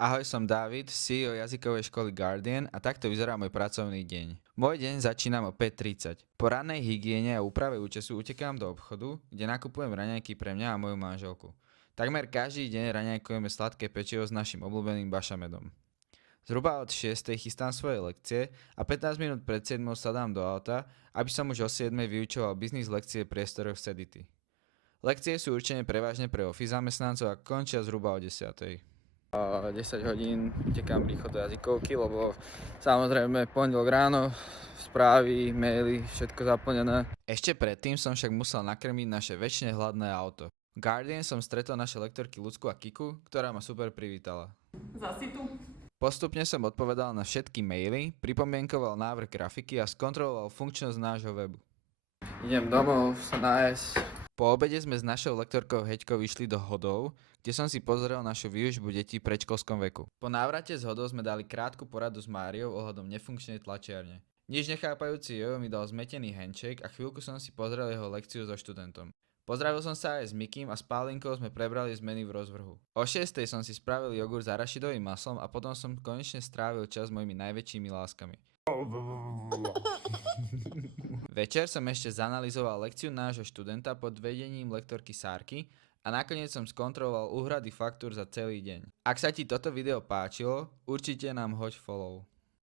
Ahoj, som David, CEO jazykovej školy Guardian a takto vyzerá môj pracovný deň. Môj deň začínam o 5:30. Po rannej hygiene a úprave účesu utekám do obchodu, kde nakupujem raňajky pre mňa a moju manželku. Takmer každý deň raňajkujeme sladké pečivo s našim obľúbeným bašamedom. Zhruba od 6:00 chystám svoje lekcie a 15 minút pred 7:00 sadám do auta, aby som už o 7:00 vyučoval biznis lekcie priestoroch Sedity. Lekcie sú určené prevažne pre office zamestnancov a končia zhruba o 10:00. 10 hodín utekám rýchlo do jazykovky, lebo samozrejme pondelok ráno, správy, maily, všetko zaplnené. Ešte predtým som však musel nakrmiť naše väčšine hladné auto. V Guardian som stretol naše lektorky Lucku a Kiku, ktorá ma super privítala. Zasi tu. Postupne som odpovedal na všetky maily, pripomienkoval návrh grafiky a skontroloval funkčnosť nášho webu. Idem domov sa nájsť. Po obede sme s našou lektorkou Heďkou išli do Hodov, kde som si pozrel našu výučbu detí v predškolskom veku. Po návrate z Hodov sme dali krátku poradu s Máriou ohľadom nefunkčnej tlačiarne. Nič nechápajúci Jojo mi dal zmetený handshake a chvíľku som si pozrel jeho lekciu so študentom. Pozdravil som sa aj s Mikým a s Pálinkou sme prebrali zmeny v rozvrhu. O 6:00 som si spravil jogurt s arašidovým maslom a potom som konečne strávil čas s mojimi najväčšími láskami. Večer som ešte zanalyzoval lekciu nášho študenta pod vedením lektorky Sárky a nakoniec som skontroloval úhrady faktúr za celý deň. Ak sa ti toto video páčilo, určite nám hoď follow.